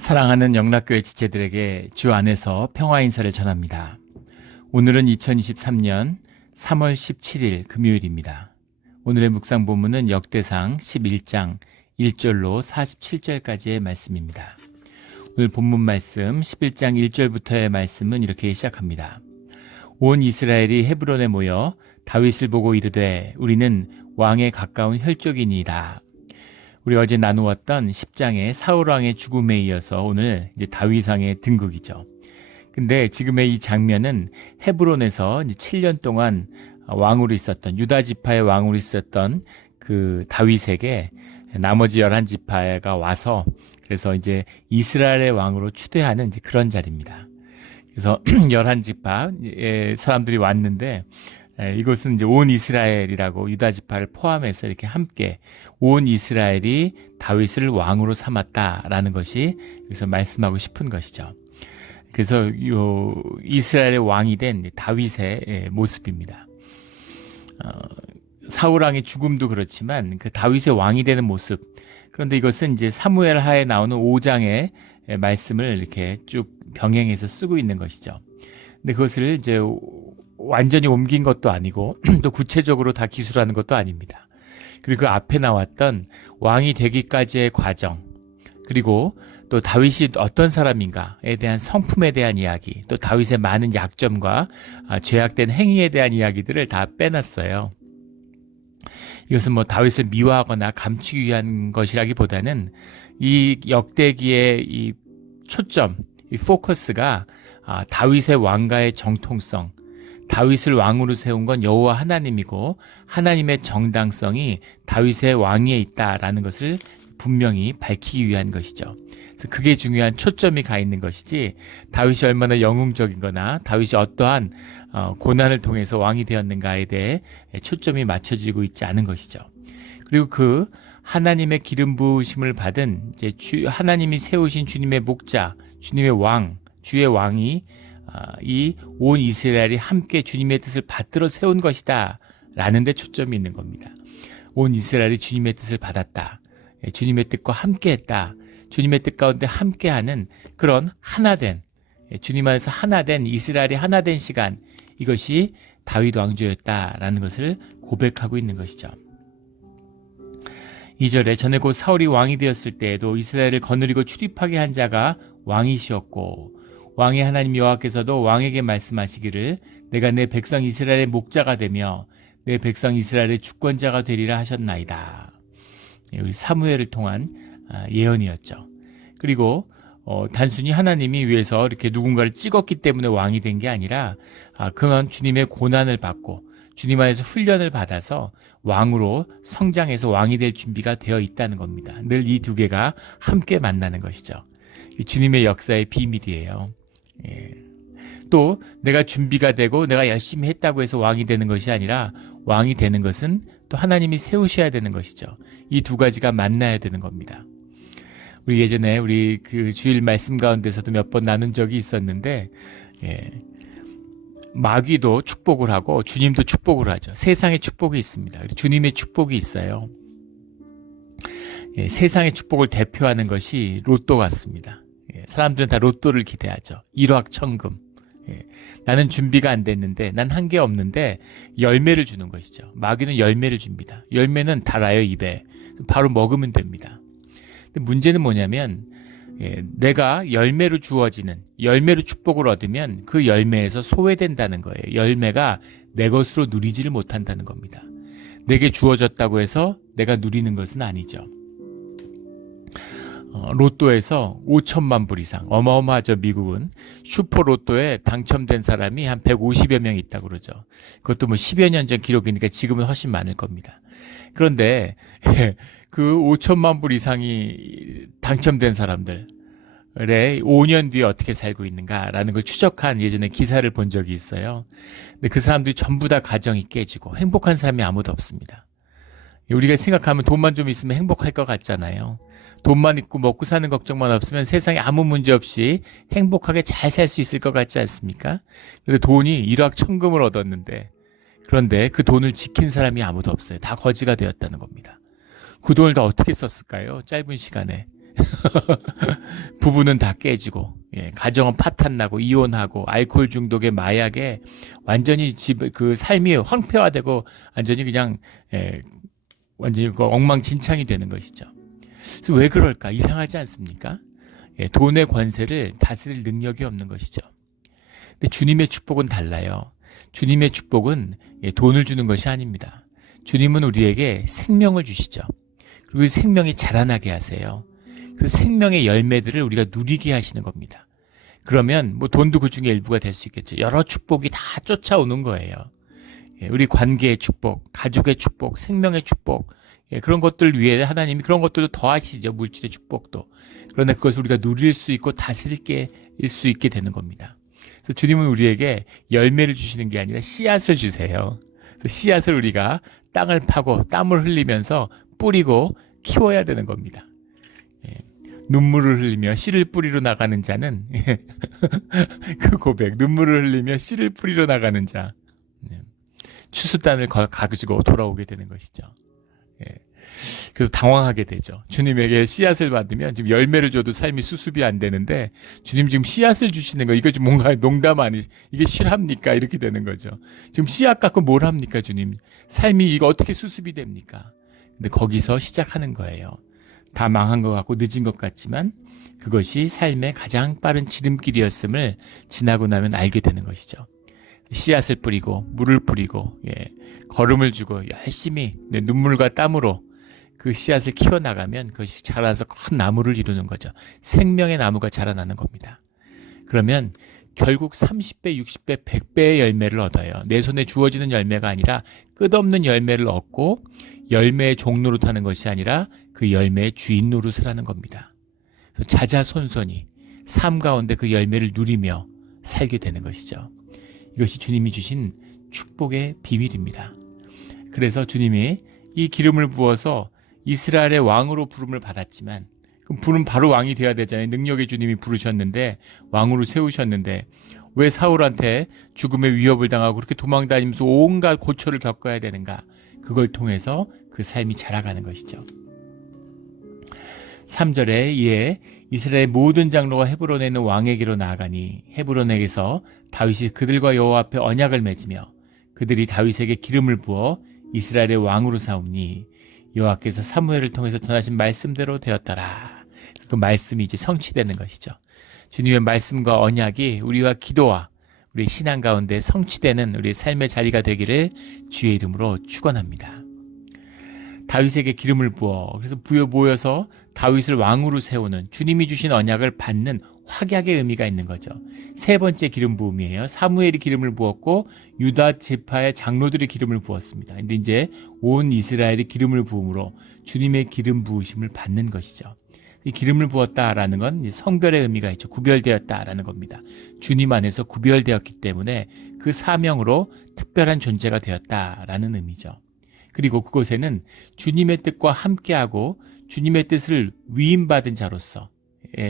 사랑하는 영락교회 지체들에게 주 안에서 평화 인사를 전합니다. 오늘은 2023년 3월 17일 금요일입니다. 오늘의 묵상 본문은 역대상 11장 1절로 47절까지의 말씀입니다. 오늘 본문 말씀 11장 1절부터의 말씀은 이렇게 시작합니다. 온 이스라엘이 헤브론에 모여 다윗을 보고 이르되 우리는 왕에 가까운 혈족이니이다. 우리 어제 나누었던 10장의 사울왕의 죽음에 이어서 오늘 이제 다윗왕의 등극이죠. 근데 지금의 이 장면은 헤브론에서 이제 7년 동안 왕으로 있었던 유다 지파의 왕으로 있었던 그 다윗에게 나머지 11지파가 와서 그래서 이제 이스라엘의 왕으로 추대하는 이제 그런 자리입니다. 그래서 11지파의 사람들이 왔는데 이것은 이제 온 이스라엘이라고 유다 지파를 포함해서 이렇게 함께 온 이스라엘이 다윗을 왕으로 삼았다라는 것이 여기서 말씀하고 싶은 것이죠. 그래서 요 이스라엘의 왕이 된 다윗의 모습입니다. 사울 왕의 죽음도 그렇지만 그 다윗의 왕이 되는 모습. 그런데 이것은 이제 사무엘 하에 나오는 5장의 말씀을 이렇게 쭉 병행해서 쓰고 있는 것이죠. 근데 그것을 이제 완전히 옮긴 것도 아니고 또 구체적으로 다 기술하는 것도 아닙니다. 그리고 그 앞에 나왔던 왕이 되기까지의 과정, 그리고 또 다윗이 어떤 사람인가에 대한 성품에 대한 이야기, 또 다윗의 많은 약점과 죄악된 행위에 대한 이야기들을 다 빼놨어요. 이것은 뭐 다윗을 미화하거나 감추기 위한 것이라기보다는 이 역대기의 이 초점, 이 포커스가 다윗의 왕가의 정통성, 다윗을 왕으로 세운 건 여호와 하나님이고 하나님의 정당성이 다윗의 왕위에 있다라는 것을 분명히 밝히기 위한 것이죠. 그래서 그게 중요한 초점이 가 있는 것이지 다윗이 얼마나 영웅적인 거나 다윗이 어떠한 고난을 통해서 왕이 되었는가에 대해 초점이 맞춰지고 있지 않은 것이죠. 그리고 그 하나님의 기름 부으심을 받은 이제 하나님이 세우신 주님의 목자, 주님의 왕, 주의 왕이 이 온 이스라엘이 함께 주님의 뜻을 받들어 세운 것이다 라는 데 초점이 있는 겁니다. 온 이스라엘이 주님의 뜻을 받았다. 주님의 뜻과 함께했다. 주님의 뜻 가운데 함께하는 그런 하나된, 주님 안에서 하나된 이스라엘이 하나된 시간, 이것이 다윗 왕조였다라는 것을 고백하고 있는 것이죠. 2절에 전에 곧 사울이 왕이 되었을 때에도 이스라엘을 거느리고 출입하게 한 자가 왕이시었고 왕의 하나님 여호와께서도 왕에게 말씀하시기를 내가 내 백성 이스라엘의 목자가 되며 내 백성 이스라엘의 주권자가 되리라 하셨나이다. 우리 사무엘을 통한 예언이었죠. 그리고 단순히 하나님이 위해서 이렇게 누군가를 찍었기 때문에 왕이 된 게 아니라 그건 주님의 고난을 받고 주님 안에서 훈련을 받아서 왕으로 성장해서 왕이 될 준비가 되어 있다는 겁니다. 늘 이 두 개가 함께 만나는 것이죠. 주님의 역사의 비밀이에요. 또 내가 준비가 되고 내가 열심히 했다고 해서 왕이 되는 것이 아니라 왕이 되는 것은 또 하나님이 세우셔야 되는 것이죠. 이 두 가지가 만나야 되는 겁니다. 우리 예전에 우리 그 주일 말씀 가운데서도 몇 번 나눈 적이 있었는데 마귀도 축복을 하고 주님도 축복을 하죠. 세상에 축복이 있습니다. 주님의 축복이 있어요. 세상의 축복을 대표하는 것이 로또 같습니다. 사람들은 다 로또를 기대하죠. 일확천금. 나는 준비가 안 됐는데 난 한 게 없는데 열매를 주는 것이죠. 마귀는 열매를 줍니다. 열매는 달아요, 입에. 바로 먹으면 됩니다. 근데 문제는 뭐냐면 내가 열매로 주어지는, 열매로 축복을 얻으면 그 열매에서 소외된다는 거예요. 열매가 내 것으로 누리지를 못한다는 겁니다. 내게 주어졌다고 해서 내가 누리는 것은 아니죠. 로또에서 5천만 불 이상, 어마어마하죠. 미국은 슈퍼로또에 당첨된 사람이 한 150여 명 있다고 그러죠. 그것도 뭐 10여 년 전 기록이니까 지금은 훨씬 많을 겁니다. 그런데 그 5천만 불 이상이 당첨된 사람들의 5년 뒤에 어떻게 살고 있는가라는 걸 추적한 예전에 기사를 본 적이 있어요. 근데 그 사람들이 전부 다 가정이 깨지고 행복한 사람이 아무도 없습니다. 우리가 생각하면 돈만 좀 있으면 행복할 것 같잖아요. 돈만 있고 먹고 사는 걱정만 없으면 세상에 아무 문제 없이 행복하게 잘 살 수 있을 것 같지 않습니까? 그런데 돈이 일확천금을 얻었는데 그런데 그 돈을 지킨 사람이 아무도 없어요. 다 거지가 되었다는 겁니다. 그 돈을 다 어떻게 썼을까요? 짧은 시간에. 부부는 다 깨지고, 가정은 파탄나고 이혼하고 알코올 중독에 마약에 완전히 그 삶이 황폐화되고 완전히 그냥 완전히 그 엉망진창이 되는 것이죠. 그래서 왜 그럴까? 이상하지 않습니까? 돈의 권세를 다스릴 능력이 없는 것이죠. 근데 주님의 축복은 달라요. 주님의 축복은 돈을 주는 것이 아닙니다. 주님은 우리에게 생명을 주시죠. 그리고 그 생명이 자라나게 하세요. 그 생명의 열매들을 우리가 누리게 하시는 겁니다. 그러면 뭐 돈도 그 중에 일부가 될 수 있겠죠. 여러 축복이 다 쫓아오는 거예요. 우리 관계의 축복, 가족의 축복, 생명의 축복, 그런 것들 위해 하나님이 그런 것들도 더하시죠. 물질의 축복도. 그러나 그것을 우리가 누릴 수 있고 다스릴 수 있게 되는 겁니다. 그래서 주님은 우리에게 열매를 주시는 게 아니라 씨앗을 주세요. 씨앗을 우리가 땅을 파고 땀을 흘리면서 뿌리고 키워야 되는 겁니다. 눈물을 흘리며 씨를 뿌리러 나가는 자는 그 고백, 눈물을 흘리며 씨를 뿌리러 나가는 자, 추수단을 가지고 돌아오게 되는 것이죠. 그래서 당황하게 되죠. 주님에게 씨앗을 받으면 지금 열매를 줘도 삶이 수습이 안 되는데 주님 지금 씨앗을 주시는 거 이거 좀 뭔가 농담 아니 이게 실합니까? 이렇게 되는 거죠. 지금 씨앗 갖고 뭘 합니까 주님? 삶이 이거 어떻게 수습이 됩니까? 근데 거기서 시작하는 거예요. 다 망한 것 같고 늦은 것 같지만 그것이 삶의 가장 빠른 지름길이었음을 지나고 나면 알게 되는 것이죠. 씨앗을 뿌리고 물을 뿌리고 걸음을 주고 열심히 눈물과 땀으로 그 씨앗을 키워나가면 그것이 자라서 큰 나무를 이루는 거죠. 생명의 나무가 자라나는 겁니다. 그러면 결국 30배, 60배, 100배의 열매를 얻어요. 내 손에 주어지는 열매가 아니라 끝없는 열매를 얻고 열매의 종로로 타는 것이 아니라 그 열매의 주인 노릇을 하는 겁니다. 그래서 자자손손이 삶 가운데 그 열매를 누리며 살게 되는 것이죠. 이것이 주님이 주신 축복의 비밀입니다. 그래서 주님이 이 기름을 부어서 이스라엘의 왕으로 부름을 받았지만 그럼 부름 바로 왕이 되어야 되잖아요. 능력의 주님이 부르셨는데 왕으로 세우셨는데 왜 사울한테 죽음의 위협을 당하고 그렇게 도망다니면서 온갖 고초를 겪어야 되는가? 그걸 통해서 그 삶이 자라가는 것이죠. 3절에 이에 이스라엘 모든 장로가 헤브론에 있는 왕에게로 나아가니 헤브론에게서 다윗이 그들과 여호와 앞에 언약을 맺으며 그들이 다윗에게 기름을 부어 이스라엘의 왕으로 삼으니 여호와께서 사무엘을 통해서 전하신 말씀대로 되었더라. 그 말씀이 이제 성취되는 것이죠. 주님의 말씀과 언약이 우리와 기도와 우리 신앙 가운데 성취되는 우리 삶의 자리가 되기를 주의 이름으로 축원합니다. 다윗에게 기름을 부어 그래서 모여서 다윗을 왕으로 세우는 주님이 주신 언약을 받는 확약의 의미가 있는 거죠. 세 번째 기름 부음이에요. 사무엘이 기름을 부었고 유다 지파의 장로들이 기름을 부었습니다. 근데 이제 온 이스라엘이 기름을 부음으로 주님의 기름 부으심을 받는 것이죠. 이 기름을 부었다라는 건 성별의 의미가 있죠. 구별되었다라는 겁니다. 주님 안에서 구별되었기 때문에 그 사명으로 특별한 존재가 되었다라는 의미죠. 그리고 그곳에는 주님의 뜻과 함께하고 주님의 뜻을 위임받은 자로서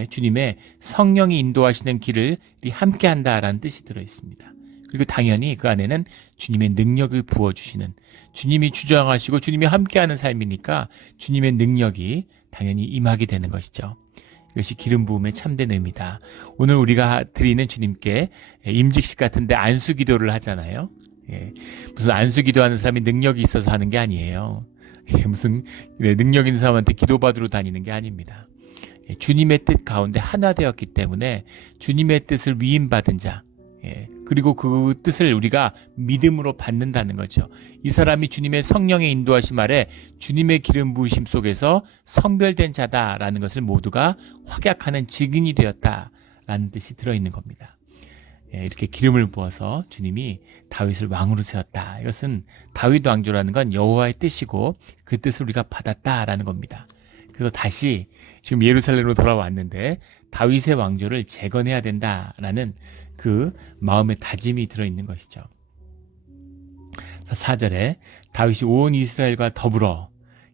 주님의 성령이 인도하시는 길을 함께한다라는 뜻이 들어있습니다. 그리고 당연히 그 안에는 주님의 능력을 부어주시는 주님이 주장하시고 주님이 함께하는 삶이니까 주님의 능력이 당연히 임하게 되는 것이죠. 이것이 기름 부음의 참된 의미다. 오늘 우리가 드리는 주님께 임직식 같은데 안수 기도를 하잖아요. 무슨 안수 기도하는 사람이 능력이 있어서 하는 게 아니에요. 무슨 능력 있는 사람한테 기도받으러 다니는 게 아닙니다. 주님의 뜻 가운데 하나 되었기 때문에 주님의 뜻을 위임받은 자, 그리고 그 뜻을 우리가 믿음으로 받는다는 거죠. 이 사람이 주님의 성령의 인도하심 아래 주님의 기름 부으심 속에서 성별된 자다라는 것을 모두가 확약하는 증인이 되었다라는 뜻이 들어있는 겁니다. 이렇게 기름을 부어서 주님이 다윗을 왕으로 세웠다. 이것은 다윗 왕조라는 건 여호와의 뜻이고 그 뜻을 우리가 받았다라는 겁니다. 그래서 다시 지금 예루살렘으로 돌아왔는데 다윗의 왕조를 재건해야 된다라는 그 마음의 다짐이 들어있는 것이죠. 4절에 다윗이 온 이스라엘과 더불어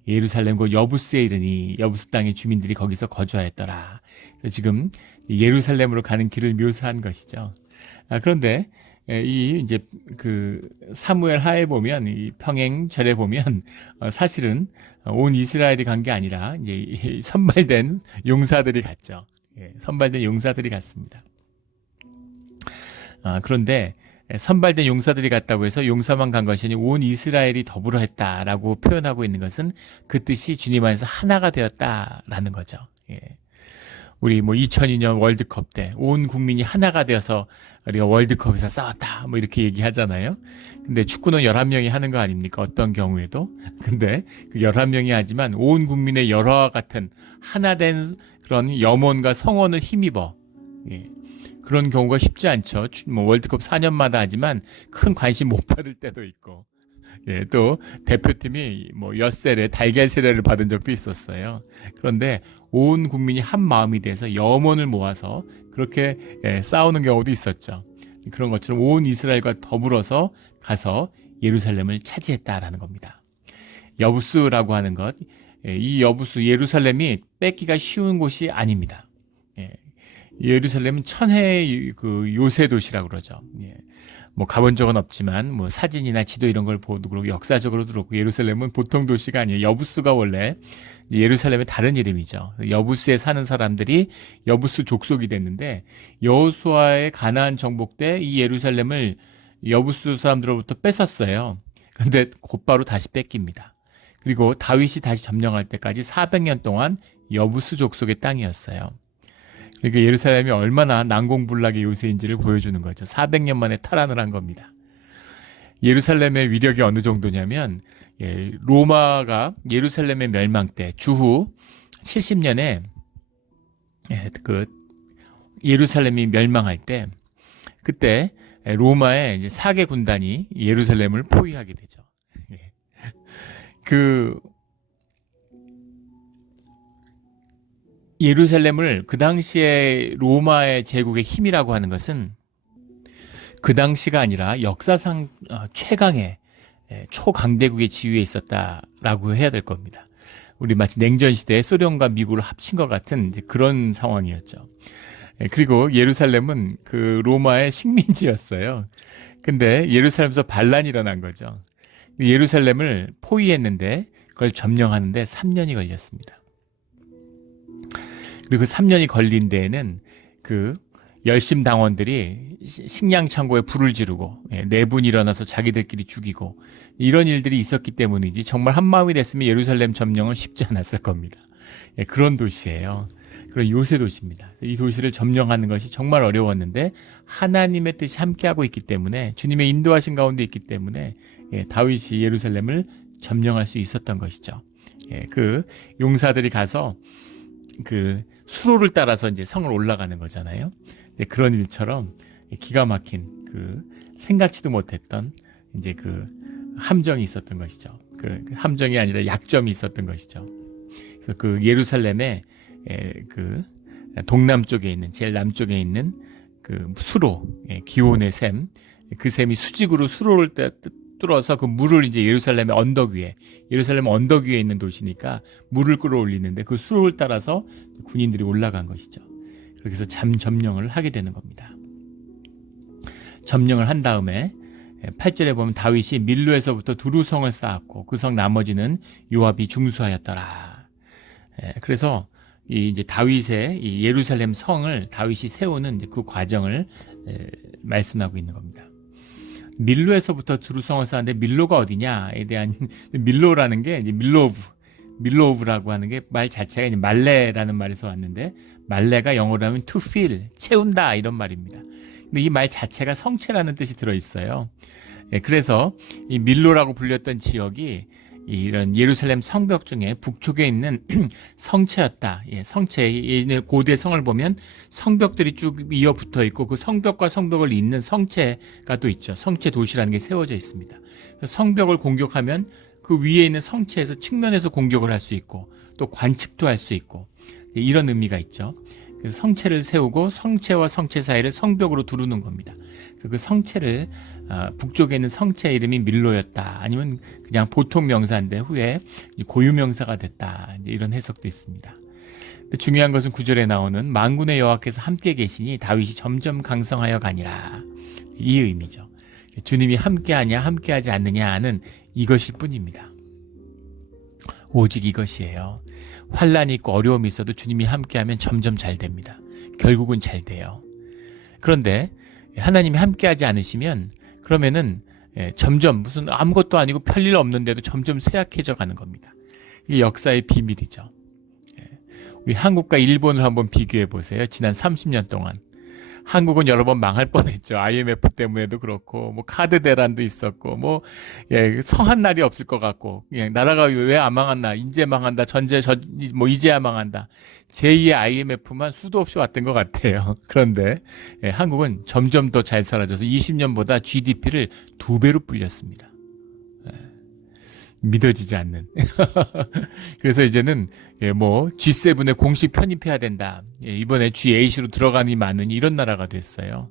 예루살렘 곧 여부스에 이르니 여부스 땅의 주민들이 거기서 거주하였더라. 지금 예루살렘으로 가는 길을 묘사한 것이죠. 그런데 이 이제 그 사무엘 하에 보면 이 평행절에 보면 사실은 온 이스라엘이 간 게 아니라 이제 이 선발된 용사들이 갔죠. 예, 선발된 용사들이 갔습니다. 그런데 선발된 용사들이 갔다고 해서 용사만 간 것이 아니라 온 이스라엘이 더불어 했다라고 표현하고 있는 것은 그 뜻이 주님 안에서 하나가 되었다라는 거죠. 예. 우리 2002년 월드컵 때 온 국민이 하나가 되어서 우리가 월드컵에서 싸웠다 이렇게 얘기하잖아요. 근데 축구는 11명이 하는 거 아닙니까? 어떤 경우에도. 근데 그 11명이 하지만 온 국민의 열화와 같은 하나 된 그런 염원과 성원을 힘입어. 예. 그런 경우가 쉽지 않죠. 월드컵 4년마다 하지만 큰 관심 못 받을 때도 있고. 예, 또 대표팀이 엿세례, 달걀 세례를 받은 적도 있었어요. 그런데 온 국민이 한 마음이 돼서 염원을 모아서 그렇게 싸우는 경우도 있었죠. 그런 것처럼 온 이스라엘과 더불어서 가서 예루살렘을 차지했다라는 겁니다. 여부스라고 하는 것, 이 여부스 예루살렘이 뺏기가 쉬운 곳이 아닙니다. 예루살렘은 천혜의 그 요새 도시라고 그러죠. 가본 적은 없지만 사진이나 지도 이런 걸 보도 그렇고 역사적으로도 그렇고 예루살렘은 보통 도시가 아니에요. 여부스가 원래 예루살렘의 다른 이름이죠. 여부스에 사는 사람들이 여부스 족속이 됐는데 여호수아의 가나안 정복 때 이 예루살렘을 여부스 사람들로부터 뺏었어요. 그런데 곧바로 다시 뺏깁니다. 그리고 다윗이 다시 점령할 때까지 400년 동안 여부스 족속의 땅이었어요. 그러니까 예루살렘이 얼마나 난공불락의 요새인지를 보여주는 거죠. 400년 만에 탈환을 한 겁니다. 예루살렘의 위력이 어느 정도냐면 로마가 예루살렘의 멸망 때 주후 70년에 그 예루살렘이 멸망할 때 그때 로마의 이제 4개 군단이 예루살렘을 포위하게 되죠. 그 예루살렘을 그 당시에 로마의 제국의 힘이라고 하는 것은 그 당시가 아니라 역사상 최강의 초강대국의 지위에 있었다라고 해야 될 겁니다. 우리 마치 냉전 시대에 소련과 미국을 합친 것 같은 그런 상황이었죠. 그리고 예루살렘은 그 로마의 식민지였어요. 근데 예루살렘에서 반란이 일어난 거죠. 예루살렘을 포위했는데 그걸 점령하는데 3년이 걸렸습니다. 그리고 3년이 걸린 데에는 그 열심 당원들이 식량 창고에 불을 지르고 내분이 일어나서 자기들끼리 죽이고 이런 일들이 있었기 때문이지 정말 한마음이 됐으면 예루살렘 점령은 쉽지 않았을 겁니다. 그런 도시예요. 그런 요새 도시입니다. 이 도시를 점령하는 것이 정말 어려웠는데 하나님의 뜻이 함께하고 있기 때문에 주님의 인도하신 가운데 있기 때문에 다윗이 예루살렘을 점령할 수 있었던 것이죠. 그 용사들이 가서 그 수로를 따라서 이제 성을 올라가는 거잖아요. 그런 일처럼 기가 막힌 그 생각지도 못했던 이제 그 함정이 있었던 것이죠. 그 함정이 아니라 약점이 있었던 것이죠. 그래서 그 예루살렘의 그 동남쪽에 있는 제일 남쪽에 있는 그 수로 기온의 샘, 그 샘이 수직으로 수로를 뚫어서 그 물을 이제 예루살렘의 언덕 위에 있는 도시니까 물을 끌어올리는데 그 수로를 따라서 군인들이 올라간 것이죠. 그렇게 해서 점령을 하게 되는 겁니다. 점령을 한 다음에 8절에 보면 다윗이 밀로에서부터 두루성을 쌓았고 그 성 나머지는 요압이 중수하였더라. 그래서 이제 다윗의 이 예루살렘 성을 다윗이 세우는 이제 그 과정을 말씀하고 있는 겁니다. 밀로에서부터 두루성을 쌓았는데 밀로가 어디냐에 대한 밀로라는 게 이제 밀로브라고 하는 게 말 자체가 이제 말레라는 말에서 왔는데 말레가 영어로 하면 to fill 채운다 이런 말입니다. 근데 이 말 자체가 성체라는 뜻이 들어 있어요. 그래서 이 밀로라고 불렸던 지역이 이런 예루살렘 성벽 중에 북쪽에 있는 성체였다. 성체, 고대 성을 보면 성벽들이 쭉 이어 붙어 있고 그 성벽과 성벽을 잇는 성체가 또 있죠. 성체 도시라는 게 세워져 있습니다. 성벽을 공격하면 그 위에 있는 성체에서 측면에서 공격을 할 수 있고 또 관측도 할 수 있고 이런 의미가 있죠. 그래서 성체를 세우고 성체와 성체 사이를 성벽으로 두르는 겁니다. 그래서 그 성체를 북쪽에 있는 성체 이름이 밀로였다. 아니면 그냥 보통 명사인데 후에 고유 명사가 됐다. 이런 해석도 있습니다. 근데 중요한 것은 9절에 나오는 만군의 여호와께서 함께 계시니 다윗이 점점 강성하여 가니라. 이 의미죠. 주님이 함께하냐 함께하지 않느냐는 이것일 뿐입니다. 오직 이것이에요. 환란이 있고 어려움이 있어도 주님이 함께하면 점점 잘 됩니다. 결국은 잘 돼요. 그런데 하나님이 함께하지 않으시면 그러면은 점점 무슨 아무것도 아니고 별일 없는데도 점점 쇠약해져 가는 겁니다. 이게 역사의 비밀이죠. 우리 한국과 일본을 한번 비교해 보세요. 지난 30년 동안. 한국은 여러 번 망할 뻔했죠. IMF 때문에도 그렇고, 뭐 카드 대란도 있었고, 뭐 성한 날이 없을 것 같고, 나라가 왜 안 망한다, 이제 망한다, 뭐 이제야 망한다. 제2의 IMF만 수도 없이 왔던 것 같아요. 그런데 한국은 점점 더 잘 살아져서 20년보다 GDP를 2배로 불렸습니다. 믿어지지 않는. 그래서 이제는 뭐 G7에 공식 편입해야 된다. 이번에 G8으로 들어가니 많으니 이런 나라가 됐어요.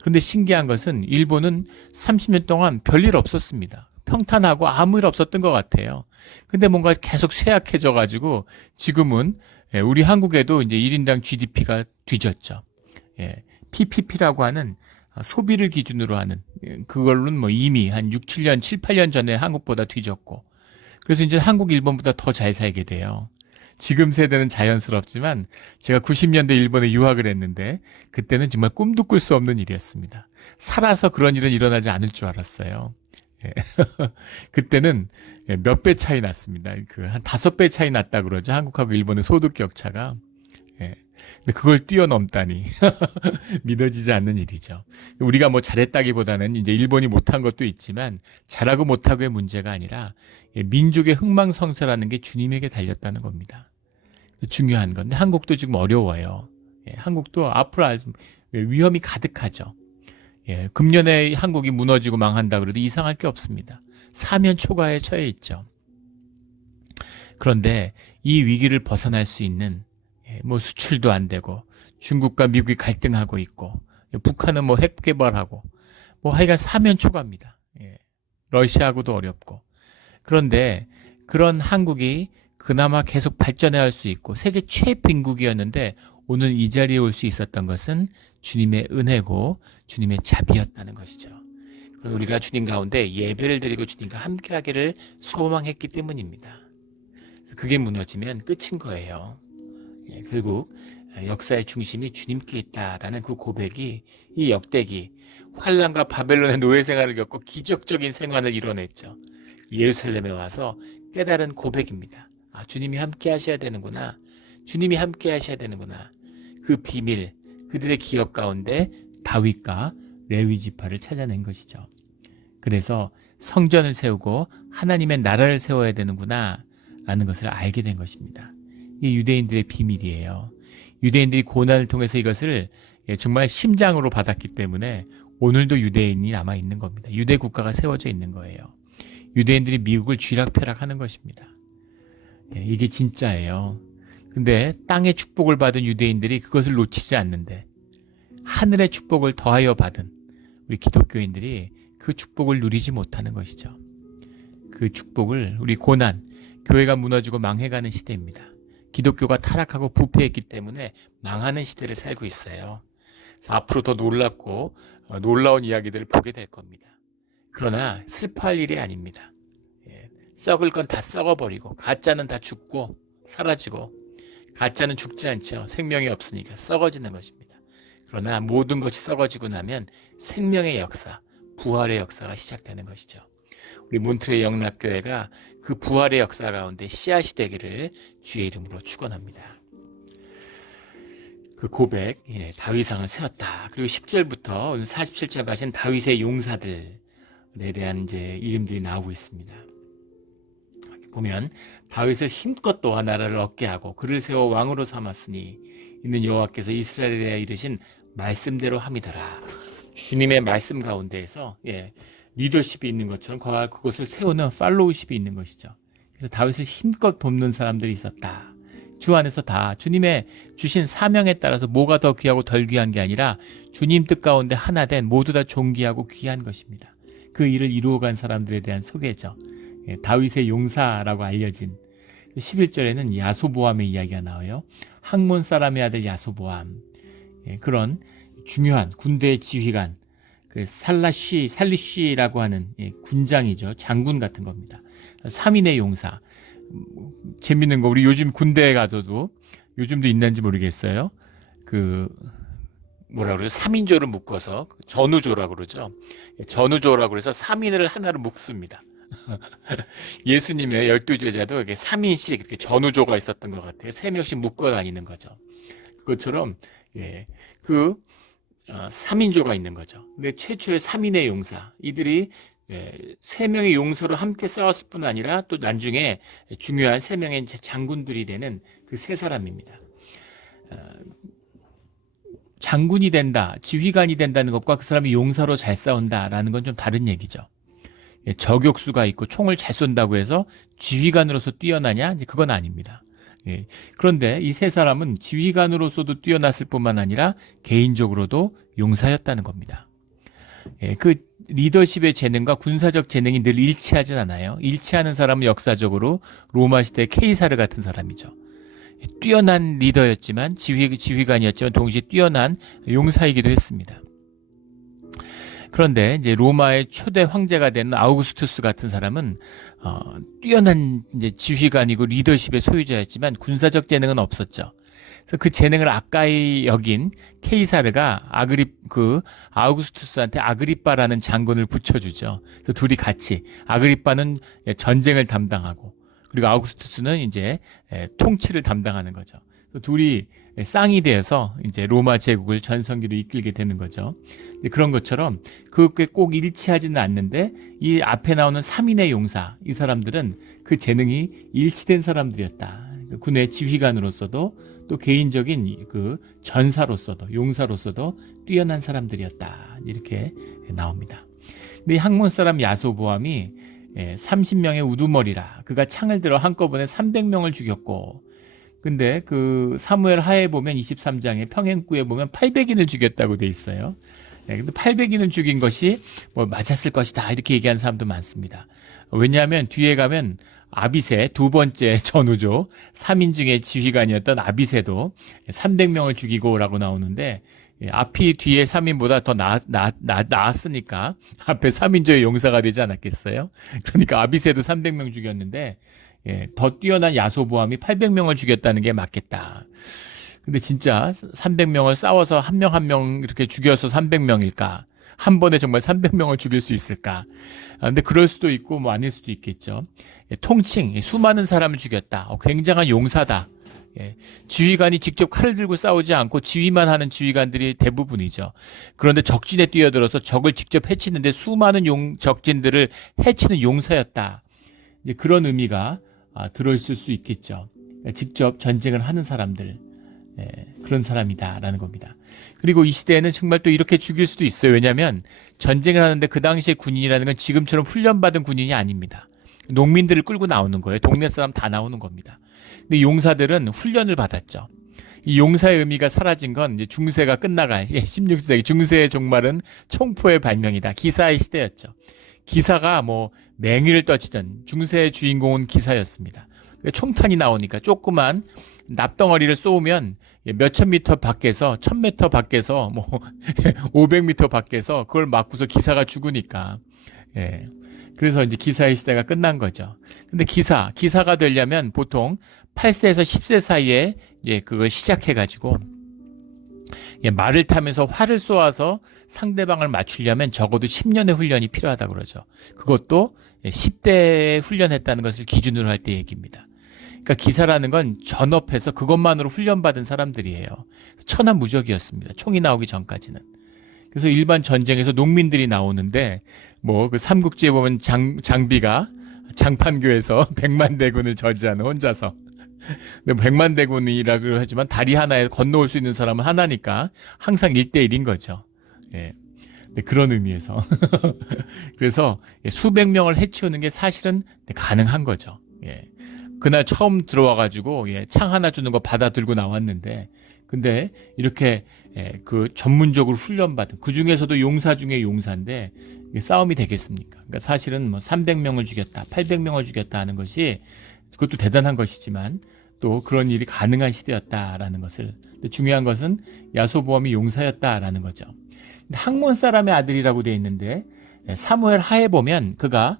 그런데 신기한 것은 일본은 30년 동안 별일 없었습니다. 평탄하고 아무 일 없었던 것 같아요. 근데 뭔가 계속 쇠약해져 가지고 지금은 우리 한국에도 이제 1인당 GDP가 뒤졌죠. PPP라고 하는 소비를 기준으로 하는 그걸로는 뭐 이미 한 6, 7년, 7, 8년 전에 한국보다 뒤졌고 그래서 이제 한국, 일본보다 더 잘 살게 돼요. 지금 세대는 자연스럽지만 제가 90년대 일본에 유학을 했는데 그때는 정말 꿈도 꿀 수 없는 일이었습니다. 살아서 그런 일은 일어나지 않을 줄 알았어요. 그때는 몇 배 차이 났습니다. 한 5배 차이 났다 그러죠. 한국하고 일본의 소득 격차가. 근데 그걸 뛰어넘다니 믿어지지 않는 일이죠. 우리가 뭐 잘했다기보다는 이제 일본이 못한 것도 있지만 잘하고 못하고의 문제가 아니라 민족의 흥망성쇠라는 게 주님에게 달렸다는 겁니다. 중요한 건데 한국도 지금 어려워요. 한국도 앞으로 위험이 가득하죠. 금년에 한국이 무너지고 망한다 그래도 이상할 게 없습니다. 사면 초과에 처해 있죠. 그런데 이 위기를 벗어날 수 있는 뭐 수출도 안 되고 중국과 미국이 갈등하고 있고 북한은 뭐 핵 개발하고 뭐 하여간 사면 초과입니다. 러시아하고도 어렵고 그런데 그런 한국이 그나마 계속 발전해야 할 수 있고 세계 최빈국이었는데 오늘 이 자리에 올 수 있었던 것은 주님의 은혜고 주님의 자비였다는 것이죠. 우리가 주님 가운데 예배를 드리고 주님과 함께하기를 소망했기 때문입니다. 그게 무너지면 끝인 거예요. 결국 역사의 중심이 주님께 있다라는 그 고백이 이 역대기 환란과 바벨론의 노예 생활을 겪고 기적적인 생활을 이뤄냈죠. 예루살렘에 와서 깨달은 고백입니다. 아, 주님이 함께 하셔야 되는구나. 주님이 함께 하셔야 되는구나. 그 비밀, 그들의 기억 가운데 다윗과 레위 지파를 찾아낸 것이죠. 그래서 성전을 세우고 하나님의 나라를 세워야 되는구나 라는 것을 알게 된 것입니다. 이 유대인들의 비밀이에요. 유대인들이 고난을 통해서 이것을 정말 심장으로 받았기 때문에 오늘도 유대인이 남아있는 겁니다. 유대 국가가 세워져 있는 거예요. 유대인들이 미국을 쥐락펴락하는 것입니다. 이게 진짜예요. 근데 땅의 축복을 받은 유대인들이 그것을 놓치지 않는데 하늘의 축복을 더하여 받은 우리 기독교인들이 그 축복을 누리지 못하는 것이죠. 그 축복을 우리 고난, 교회가 무너지고 망해가는 시대입니다. 기독교가 타락하고 부패했기 때문에 망하는 시대를 살고 있어요. 앞으로 더 놀랍고 놀라운 이야기들을 보게 될 겁니다. 그러나 슬퍼할 일이 아닙니다. 썩을 건 다 썩어버리고 가짜는 다 죽고 사라지고 가짜는 죽지 않죠. 생명이 없으니까 썩어지는 것입니다. 그러나 모든 것이 썩어지고 나면 생명의 역사, 부활의 역사가 시작되는 것이죠. 우리 몬트레이 영락교회가 그 부활의 역사 가운데 씨앗이 되기를 주의 이름으로 축원합니다. 그 고백, 다윗상을 세웠다. 그리고 10절부터 오늘 47절 가신 다윗의 용사들에 대한 이제 이름들이 나오고 있습니다. 보면 다윗을 힘껏 도와 나라를 얻게 하고 그를 세워 왕으로 삼았으니 이는 여호와께서 이스라엘에 대하여 이르신 말씀대로 함이더라. 주님의 말씀 가운데에서 리더십이 있는 것처럼 그것을 세우는 팔로우십이 있는 것이죠. 그래서 다윗을 힘껏 돕는 사람들이 있었다. 주 안에서 다 주님의 주신 사명에 따라서 뭐가 더 귀하고 덜 귀한 게 아니라 주님 뜻 가운데 하나 된 모두 다 존귀하고 귀한 것입니다. 그 일을 이루어간 사람들에 대한 소개죠. 다윗의 용사라고 알려진 11절에는 야소보암의 이야기가 나와요. 학몬 사람의 아들 야소보암. 그런 중요한 군대의 지휘관, 그 살리쉬라고 하는 군장이죠. 장군 같은 겁니다. 3인의 용사. 재밌는 거, 우리 요즘 군대에 가서도, 요즘도 있는지 모르겠어요. 그 뭐라 그러죠? 3인조를 묶어서 전우조라고 그러죠. 전우조라고 해서 3인을 하나로 묶습니다. 예수님의 12제자도 이렇게 3인씩 이렇게 전우조가 있었던 것 같아요. 3명씩 묶어 다니는 거죠. 그것처럼 그 3인조가 있는 거죠. 근데 최초의 3인의 용사, 이들이 3명의 용사로 함께 싸웠을 뿐 아니라 또 나중에 중요한 3명의 장군들이 되는 그 3사람입니다. 장군이 된다, 지휘관이 된다는 것과 그 사람이 용사로 잘 싸운다라는 건 좀 다른 얘기죠. 저격수가 있고 총을 잘 쏜다고 해서 지휘관으로서 뛰어나냐? 이제 그건 아닙니다. 그런데 이 3사람은 지휘관으로서도 뛰어났을 뿐만 아니라 개인적으로도 용사였다는 겁니다. 그 리더십의 재능과 군사적 재능이 늘 일치하진 않아요. 일치하는 사람은 역사적으로 로마 시대 케이사르 같은 사람이죠. 뛰어난 리더였지만 지휘관이었지만 동시에 뛰어난 용사이기도 했습니다. 그런데 이제 로마의 초대 황제가 된 아우구스투스 같은 사람은 뛰어난 이제 지휘관이고 리더십의 소유자였지만 군사적 재능은 없었죠. 그래서 그 재능을 아까이 여긴 케이사르가 아우구스투스한테 아그리빠라는 장군을 붙여주죠. 그래서 둘이 같이, 아그리빠는 전쟁을 담당하고 그리고 아우구스투스는 이제 통치를 담당하는 거죠. 둘이 쌍이 되어서 이제 로마 제국을 전성기로 이끌게 되는 거죠. 그런 것처럼 그게 꼭 일치하지는 않는데 이 앞에 나오는 3인의 용사, 이 사람들은 그 재능이 일치된 사람들이었다. 군의 지휘관으로서도 또 개인적인 그 전사로서도, 용사로서도 뛰어난 사람들이었다. 이렇게 나옵니다. 근데 이 학몬 사람 야소보암이 30명의 우두머리라 그가 창을 들어 한꺼번에 300명을 죽였고, 근데 그 사무엘 하에 보면 23장에 평행구에 보면 800인을 죽였다고 돼 있어요. 근데 800인을 죽인 것이 뭐 맞았을 것이다 이렇게 얘기하는 사람도 많습니다. 왜냐하면 뒤에 가면 아비세, 두 번째 전우조 3인 중에 지휘관이었던 아비세도 300명을 죽이고라고 나오는데, 앞이 뒤에 3인보다 더 나았으니까 앞에 3인조의 용사가 되지 않았겠어요? 그러니까 아비세도 300명 죽였는데 더 뛰어난 야소보암이 800명을 죽였다는 게 맞겠다. 근데 진짜 300명을 싸워서 한 명 한 명 이렇게 죽여서 300명일까? 한 번에 정말 300명을 죽일 수 있을까? 근데 그럴 수도 있고 뭐 아닐 수도 있겠죠. 통칭, 수많은 사람을 죽였다. 굉장한 용사다. 지휘관이 직접 칼을 들고 싸우지 않고 지휘만 하는 지휘관들이 대부분이죠. 그런데 적진에 뛰어들어서 적을 직접 해치는데 수많은 적진들을 해치는 용사였다. 이제 그런 의미가 들어있을 수 있겠죠. 직접 전쟁을 하는 사람들, 그런 사람이다라는 겁니다. 그리고 이 시대에는 정말 또 이렇게 죽일 수도 있어요. 왜냐하면 전쟁을 하는데 그 당시에 군인이라는 건 지금처럼 훈련받은 군인이 아닙니다. 농민들을 끌고 나오는 거예요. 동네 사람 다 나오는 겁니다. 근데 용사들은 훈련을 받았죠. 이 용사의 의미가 사라진 건 이제 중세가 끝나갈 16세기 중세의 종말은 총포의 발명이다. 기사의 시대였죠. 기사가 뭐 맹위를 떨치던 중세의 주인공은 기사였습니다. 총탄이 나오니까 조그만 납덩어리를 쏘면 몇천 미터 밖에서 1000m 밖에서 뭐 500m 밖에서 그걸 맞고서 기사가 죽으니까, 그래서 이제 기사의 시대가 끝난 거죠. 근데 기사가 되려면 보통 8세에서 10세 사이에 그걸 시작해가지고 말을 타면서 활을 쏘아서 상대방을 맞추려면 적어도 10년의 훈련이 필요하다고 그러죠. 그것도 10대에 훈련했다는 것을 기준으로 할 때 얘기입니다. 그러니까 기사라는 건 전업해서 그것만으로 훈련받은 사람들이에요. 천하무적이었습니다. 총이 나오기 전까지는. 그래서 일반 전쟁에서 농민들이 나오는데 뭐 그 삼국지에 보면 장비가 장판교에서 100만 대군을 저지하는 혼자서. 근데 100만 대군이라고 하지만 다리 하나에 건너올 수 있는 사람은 하나니까 항상 1대1인 거죠. 네, 그런 의미에서. 그래서 수백 명을 해치우는 게 사실은 가능한 거죠. 그날 처음 들어와가지고 창 하나 주는 거 받아 들고 나왔는데, 근데 이렇게 그 전문적으로 훈련받은, 그 중에서도 용사 중에 용사인데 싸움이 되겠습니까? 그러니까 사실은 뭐 300명을 죽였다, 800명을 죽였다 하는 것이, 그것도 대단한 것이지만 또 그런 일이 가능한 시대였다라는 것을, 중요한 것은 야소보암이 용사였다라는 거죠. 학몬 사람의 아들이라고 되어 있는데 사무엘 하에 보면 그가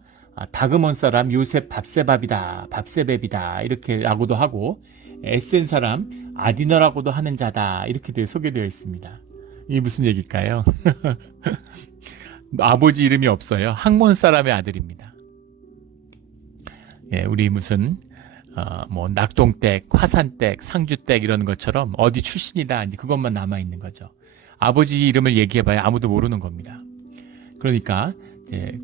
다그몬 사람 요셉 밥세밥이다, 밥세밥이다 이렇게라고도 하고, 에센 사람 아디너라고도 하는 자다 이렇게 소개되어 있습니다. 이게 무슨 얘기일까요? 아버지 이름이 없어요. 학몬 사람의 아들입니다. 예, 우리 무슨 뭐 낙동댁, 화산댁, 상주댁 이런 것처럼 어디 출신이다 이제 그것만 남아 있는 거죠. 아버지 이름을 얘기해봐야 아무도 모르는 겁니다. 그러니까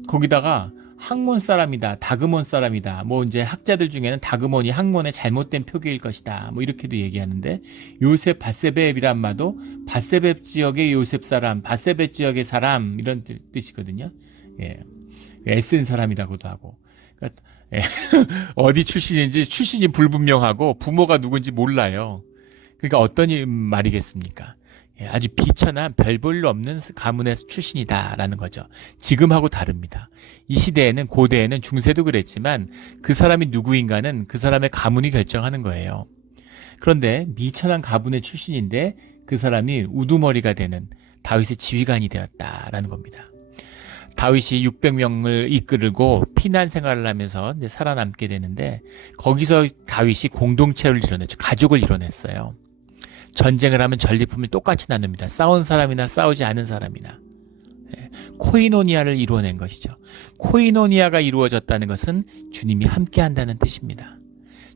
거기다가 학몬 사람이다, 다그몬 사람이다. 뭐 이제 학자들 중에는 다그몬이 학몬의 잘못된 표기일 것이다. 뭐 이렇게도 얘기하는데, 요셉 바세베입이란 말도 바세베 지역의 요셉 사람, 바세베 지역의 사람 이런 뜻이거든요. 예, 에센 사람이라고도 하고. 그러니까 예. 어디 출신인지 출신이 불분명하고 부모가 누군지 몰라요. 그러니까 어떤 말이겠습니까? 예, 아주 비천한 별 볼 일 없는 가문의 출신이다라는 거죠. 지금하고 다릅니다. 이 시대에는, 고대에는 중세도 그랬지만 그 사람이 누구인가는 그 사람의 가문이 결정하는 거예요. 그런데 미천한 가문의 출신인데 그 사람이 우두머리가 되는 다윗의 지휘관이 되었다라는 겁니다. 다윗이 600명을 이끌고 피난 생활을 하면서 이제 살아남게 되는데, 거기서 다윗이 공동체를 이뤄냈죠. 가족을 이뤄냈어요. 전쟁을 하면 전리품을 똑같이 나눕니다. 싸운 사람이나 싸우지 않은 사람이나. 코이노니아를 이루어낸 것이죠. 코이노니아가 이루어졌다는 것은 주님이 함께한다는 뜻입니다.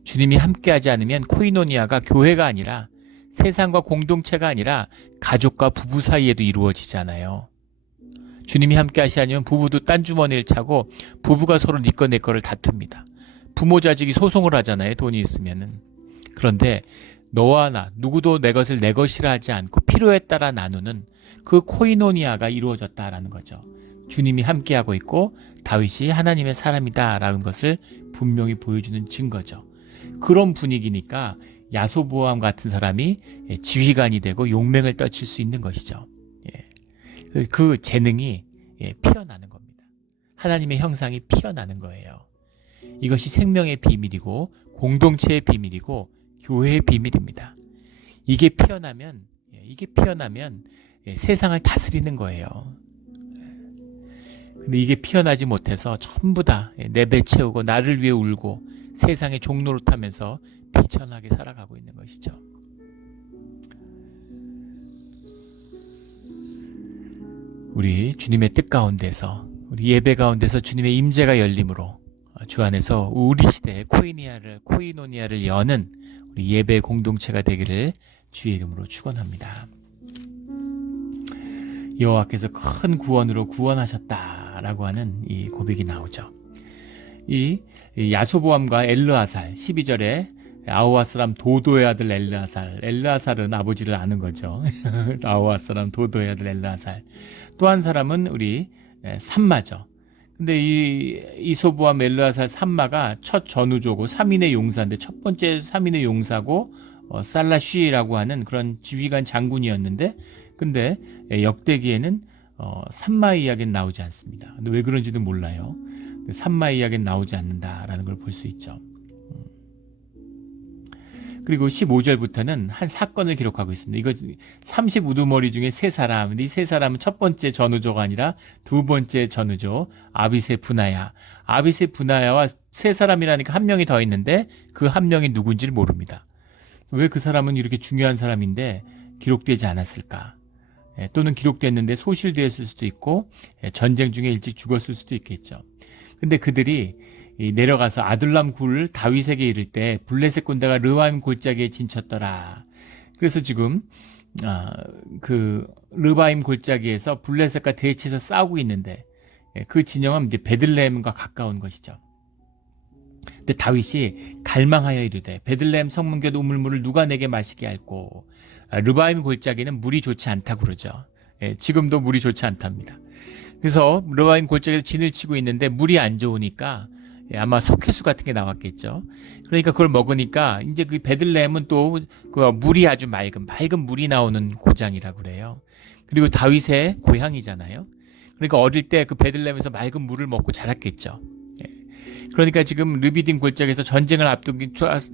주님이 함께하지 않으면 코이노니아가 교회가 아니라, 세상과 공동체가 아니라 가족과 부부 사이에도 이루어지잖아요. 주님이 함께 하시지 않으면 부부도 딴 주머니를 차고 부부가 서로 네 거 내 거를 다툽니다. 부모 자식이 소송을 하잖아요. 돈이 있으면은. 그런데 너와 나 누구도 내 것을 내 것이라 하지 않고 필요에 따라 나누는 그 코이노니아가 이루어졌다라는 거죠. 주님이 함께하고 있고 다윗이 하나님의 사람이다라는 것을 분명히 보여주는 증거죠. 그런 분위기니까 야소보암 같은 사람이 지휘관이 되고 용맹을 떨칠 수 있는 것이죠. 그 재능이 피어나는 겁니다. 하나님의 형상이 피어나는 거예요. 이것이 생명의 비밀이고 공동체의 비밀이고 교회의 비밀입니다. 이게 피어나면 세상을 다스리는 거예요. 근데 이게 피어나지 못해서 전부 다 내배채우고 나를 위해 울고 세상의 종노릇하면서 비천하게 살아가고 있는 것이죠. 우리 주님의 뜻 가운데서, 우리 예배 가운데서 주님의 임재가 열림으로 주 안에서 우리 시대의 코이노니아를 여는 우리 예배 공동체가 되기를 주의 이름으로 축원합니다. 여호와께서 큰 구원으로 구원하셨다라고 하는 이 고백이 나오죠. 이 야소보암과 엘르아살, 12절에 아호와 사람 도도의 아들 엘르아살은 아버지를 아는 거죠. 아호와 사람 도도의 아들 엘르아살. 또 한 사람은 우리 삼마죠. 근데 이 소보암 엘르아살 삼마가 첫 전우조고 3인의 용사인데, 첫 번째 3인의 용사고 살라쉬라고 하는 그런 지휘관 장군이었는데, 근데 역대기에는 삼마의 이야기는 나오지 않습니다. 근데 왜 그런지는 몰라요. 삼마의 이야기는 나오지 않는다라는 걸 볼 수 있죠. 그리고 15절부터는 한 사건을 기록하고 있습니다. 이거 30우두머리 중에 세 사람, 이 세 사람은 첫 번째 전우조가 아니라 두 번째 전우조 아비세 분하야. 아비세 분하야와 세 사람이라니까 한 명이 더 있는데 그 한 명이 누군지를 모릅니다. 왜 그 사람은 이렇게 중요한 사람인데 기록되지 않았을까? 또는 기록됐는데 소실되었을 수도 있고 전쟁 중에 일찍 죽었을 수도 있겠죠. 근데 그들이 내려가서 아둘람 굴 다윗에게 이를 때 블레셋 군대가 르바임 골짜기에 진쳤더라. 그래서 지금 그 르바임 골짜기에서 블레셋과 대치해서 싸우고 있는데, 그 진영은 이제 베들레헴과 가까운 것이죠. 근데 다윗이 갈망하여 이르되 베들레헴 성문곁 우물물을 누가 내게 마시게 할꼬. 르바임 골짜기는 물이 좋지 않다고 그러죠. 지금도 물이 좋지 않답니다. 그래서 르바임 골짜기에서 진을 치고 있는데 물이 안 좋으니까 아마 석회수 같은 게 나왔겠죠. 그러니까 그걸 먹으니까 이제 그 베들레헴은 또 그 물이 아주 맑은 물이 나오는 고장이라고 그래요. 그리고 다윗의 고향이잖아요. 그러니까 어릴 때 그 베들레헴에서 맑은 물을 먹고 자랐겠죠. 그러니까 지금 르비딘 골짜기에서 전쟁을 앞두고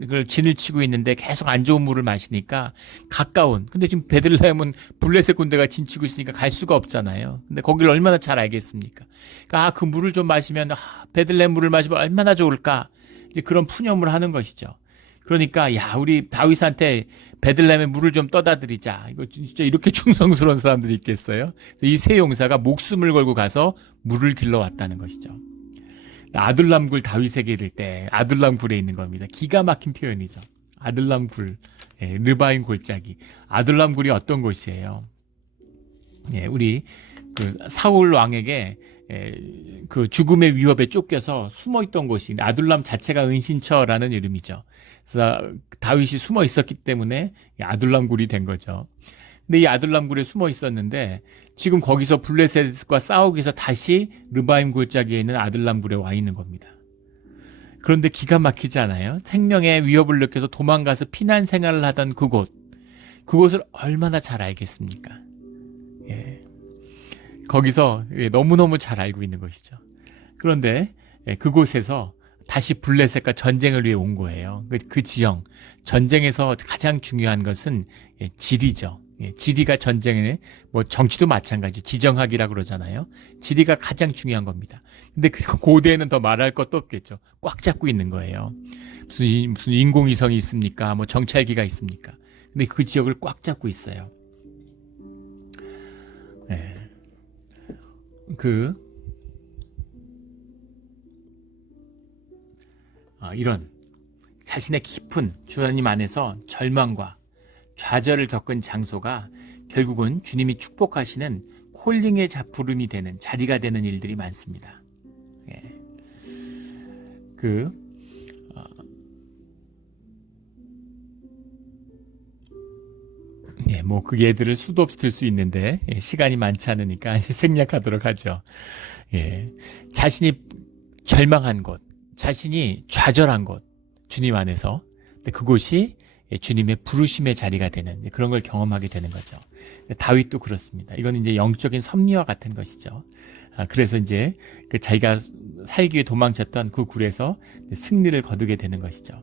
그걸 진을 치고 있는데 계속 안 좋은 물을 마시니까 가까운, 근데 지금 베들레헴은 블레셋 군대가 진치고 있으니까 갈 수가 없잖아요. 근데 거기를 얼마나 잘 알겠습니까? 그러니까 그 물을 좀 마시면 베들레헴 물을 마시면 얼마나 좋을까? 이제 그런 푸념을 하는 것이죠. 그러니까 우리 다윗한테 베들레헴에 물을 좀 떠다 드리자. 이거 진짜 이렇게 충성스러운 사람들이 있겠어요? 이 세 용사가 목숨을 걸고 가서 물을 길러왔다는 것이죠. 아둘람 굴 다윗에게 이를 때 아둘람 굴에 있는 겁니다. 기가 막힌 표현이죠. 아둘람 굴, 르바임 골짜기. 아둘람 굴이 어떤 곳이에요? 우리 그 사울 왕에게 그 죽음의 위협에 쫓겨서 숨어있던 곳이 아둘람 자체가 은신처라는 이름이죠. 그래서 다윗이 숨어 있었기 때문에 아둘람 굴이 된 거죠. 근데 이 아둘람 굴에 숨어 있었는데 지금 거기서 블레셋과 싸우기 위해서 다시 르바임 골짜기에 있는 아둘람 굴에 와 있는 겁니다. 그런데 기가 막히지 않아요? 생명의 위협을 느껴서 도망가서 피난 생활을 하던 그곳을 얼마나 잘 알겠습니까? 거기서 너무너무 잘 알고 있는 것이죠. 그런데 그곳에서 다시 블레셋과 전쟁을 위해 온 거예요. 그 지형, 전쟁에서 가장 중요한 것은 지리죠. 지리가 전쟁에 정치도 마찬가지 지정학이라고 그러잖아요. 지리가 가장 중요한 겁니다. 근데 그 고대에는 더 말할 것도 없겠죠. 꽉 잡고 있는 거예요. 무슨 인공위성이 있습니까? 정찰기가 있습니까? 근데 그 지역을 꽉 잡고 있어요. 이런 자신의 깊은 주님 안에서 절망과 좌절을 겪은 장소가 결국은 주님이 축복하시는 콜링의 부름이 되는 자리가 되는 일들이 많습니다. 그 예들을 수도 없이 들 수 있는데 시간이 많지 않으니까 생략하도록 하죠. 자신이 절망한 곳, 자신이 좌절한 곳, 주님 안에서 그곳이 주님의 부르심의 자리가 되는 그런 걸 경험하게 되는 거죠. 다윗도 그렇습니다. 이건 이제 영적인 섭리와 같은 것이죠. 그래서 이제 자기가 살기 위해 도망쳤던 그 굴에서 승리를 거두게 되는 것이죠.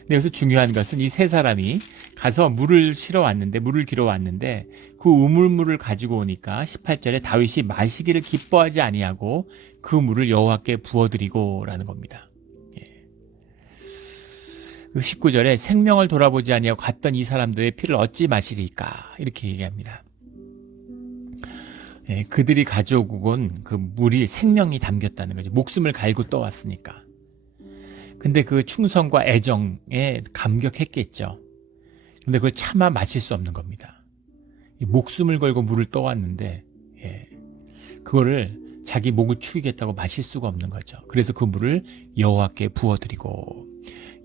근데 여기서 중요한 것은 이 세 사람이 가서 물을 길어 왔는데 그 우물물을 가지고 오니까 18절에 다윗이 마시기를 기뻐하지 아니하고 그 물을 여호와께 부어드리고라는 겁니다. 19절에 생명을 돌아보지 아니하고 갔던 이 사람들의 피를 어찌 마시리까 이렇게 얘기합니다. 그들이 가져오고 온 그 물이 생명이 담겼다는 거죠. 목숨을 갈고 떠왔으니까. 근데 그 충성과 애정에 감격했겠죠. 근데 그걸 차마 마실 수 없는 겁니다. 목숨을 걸고 물을 떠왔는데 그거를 자기 목을 축이겠다고 마실 수가 없는 거죠. 그래서 그 물을 여호와께 부어드리고,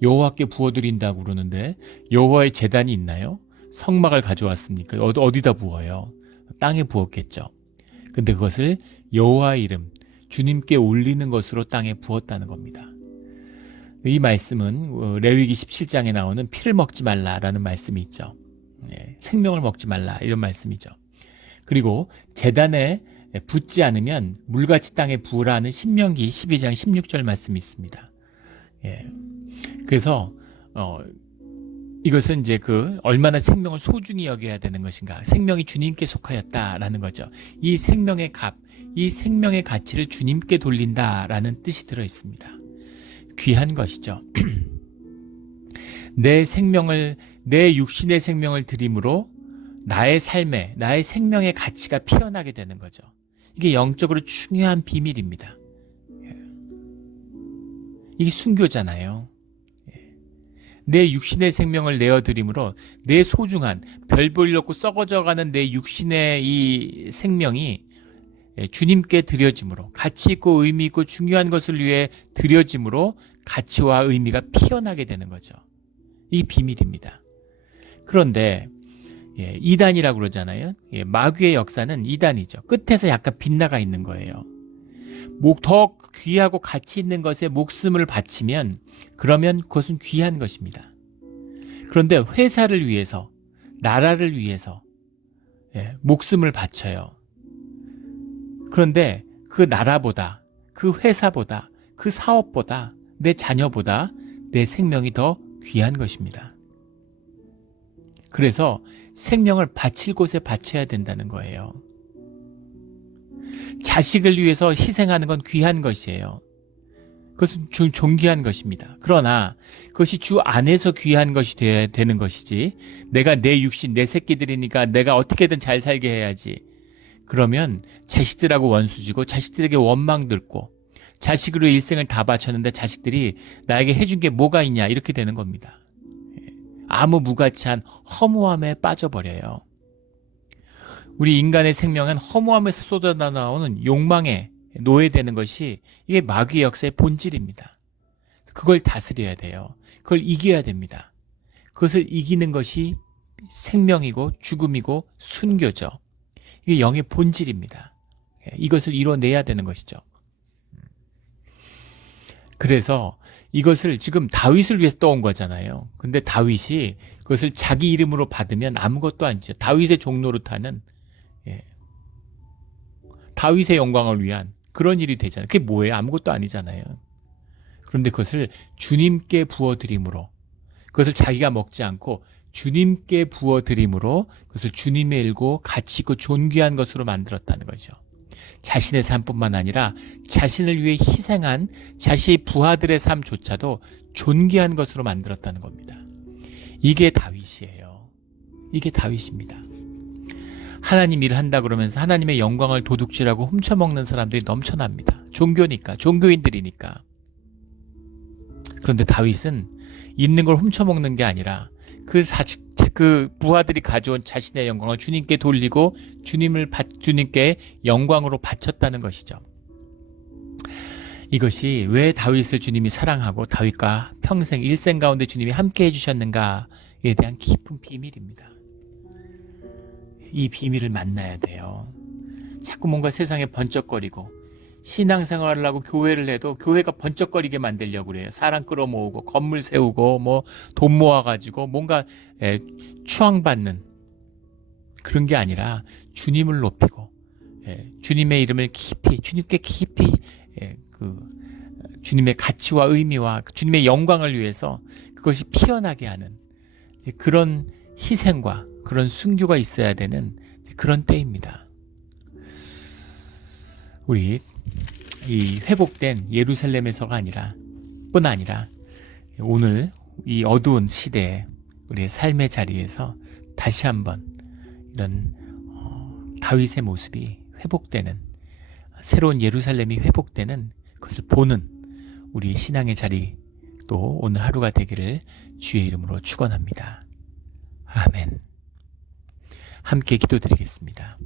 여호와께 부어드린다고 그러는데 여호와의 제단이 있나요? 성막을 가져왔습니까? 어디다 부어요? 땅에 부었겠죠. 근데 그것을 여호와의 이름, 주님께 올리는 것으로 땅에 부었다는 겁니다. 이 말씀은 레위기 17장에 나오는 피를 먹지 말라라는 말씀이 있죠. 생명을 먹지 말라 이런 말씀이죠. 그리고 제단에 붓지 않으면 물같이 땅에 부으라는 신명기 12장 16절 말씀이 있습니다. 그래서 이것은 이제 얼마나 생명을 소중히 여겨야 되는 것인가, 생명이 주님께 속하였다라는 거죠. 이 생명의 값, 이 생명의 가치를 주님께 돌린다라는 뜻이 들어 있습니다. 귀한 것이죠. 내 육신의 생명을 드림으로 나의 삶에, 나의 생명의 가치가 피어나게 되는 거죠. 이게 영적으로 중요한 비밀입니다. 이게 순교잖아요. 내 육신의 생명을 내어드림으로 내 소중한 별 볼 일 없고 썩어져가는 내 육신의 이 생명이 주님께 드려짐으로, 가치 있고 의미 있고 중요한 것을 위해 드려짐으로 가치와 의미가 피어나게 되는 거죠. 이 비밀입니다. 그런데 이단이라고 그러잖아요. 마귀의 역사는 이단이죠. 끝에서 약간 빗나가 있는 거예요. 더 귀하고 가치 있는 것에 목숨을 바치면 그러면 그것은 귀한 것입니다. 그런데 회사를 위해서, 나라를 위해서 목숨을 바쳐요. 그런데 그 나라보다, 그 회사보다, 그 사업보다 내 자녀보다 내 생명이 더 귀한 것입니다. 그래서 생명을 바칠 곳에 바쳐야 된다는 거예요. 자식을 위해서 희생하는 건 귀한 것이에요. 그것은 존귀한 것입니다. 그러나 그것이 주 안에서 귀한 것이 되어야 되는 것이지, 내가 내 육신, 내 새끼들이니까 내가 어떻게든 잘 살게 해야지. 그러면 자식들하고 원수지고 자식들에게 원망 들고 자식으로 일생을 다 바쳤는데 자식들이 나에게 해준 게 뭐가 있냐, 이렇게 되는 겁니다. 아무 무가치한 허무함에 빠져버려요. 우리 인간의 생명은 허무함에서 쏟아나오는 욕망에 노예되는 것이 이게 마귀의 역사의 본질입니다. 그걸 다스려야 돼요. 그걸 이겨야 됩니다. 그것을 이기는 것이 생명이고 죽음이고 순교죠. 이게 영의 본질입니다. 이것을 이뤄내야 되는 것이죠. 그래서 이것을 지금 다윗을 위해서 떠온 거잖아요. 근데 다윗이 그것을 자기 이름으로 받으면 아무것도 아니죠. 다윗의 종로로 타는, 다윗의 영광을 위한 그런 일이 되잖아요. 그게 뭐예요? 아무것도 아니잖아요. 그런데 그것을 주님께 부어드림으로, 그것을 자기가 먹지 않고 주님께 부어드림으로 그것을 주님의 일고 가치 있고 존귀한 것으로 만들었다는 거죠. 자신의 삶뿐만 아니라 자신을 위해 희생한 자신의 부하들의 삶조차도 존귀한 것으로 만들었다는 겁니다. 이게 다윗이에요. 이게 다윗입니다. 하나님 일을 한다 그러면서 하나님의 영광을 도둑질하고 훔쳐먹는 사람들이 넘쳐납니다. 종교니까, 종교인들이니까. 그런데 다윗은 있는 걸 훔쳐먹는 게 아니라 그 부하들이 가져온 자신의 영광을 주님께 돌리고 주님께 영광으로 바쳤다는 것이죠. 이것이 왜 다윗을 주님이 사랑하고 다윗과 평생 일생 가운데 주님이 함께 해주셨는가에 대한 깊은 비밀입니다. 이 비밀을 만나야 돼요. 자꾸 뭔가 세상에 번쩍거리고 신앙생활을 하고 교회를 해도 교회가 번쩍거리게 만들려고 그래요. 사람 끌어모으고 건물 세우고 뭐 돈 모아가지고 뭔가 추앙받는 그런 게 아니라 주님을 높이고 주님의 이름을 깊이, 주님께 깊이 주님의 가치와 의미와 주님의 영광을 위해서 그것이 피어나게 하는 그런 희생과 그런 순교가 있어야 되는 그런 때입니다. 우리 이 회복된 예루살렘에서가 아니라 뿐 아니라 오늘 이 어두운 시대에 우리의 삶의 자리에서 다시 한번 이런 다윗의 모습이 회복되는, 새로운 예루살렘이 회복되는 그것을 보는 우리 신앙의 자리 또 오늘 하루가 되기를 주의 이름으로 축원합니다. 아멘. 함께 기도드리겠습니다.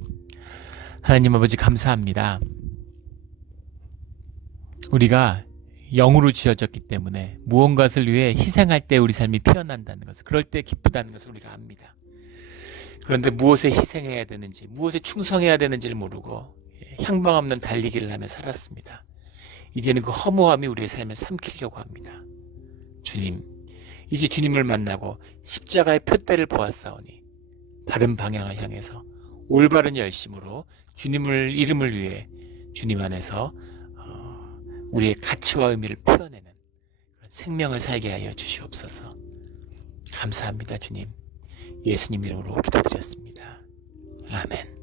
하나님 아버지 감사합니다. 우리가 영으로 지어졌기 때문에 무언가를 위해 희생할 때 우리 삶이 피어난다는 것을, 그럴 때 기쁘다는 것을 우리가 압니다. 그런데 무엇에 희생해야 되는지, 무엇에 충성해야 되는지를 모르고 향방 없는 달리기를 하며 살았습니다. 이제는 그 허무함이 우리의 삶을 삼키려고 합니다. 주님, 이제 주님을 만나고 십자가의 표대를 보았사오니 바른 방향을 향해서 올바른 열심으로 주님을 이름을 위해 주님 안에서 우리의 가치와 의미를 표현하는 그런 생명을 살게 하여 주시옵소서. 감사합니다. 주님, 예수님 이름으로 기도드렸습니다. 아멘.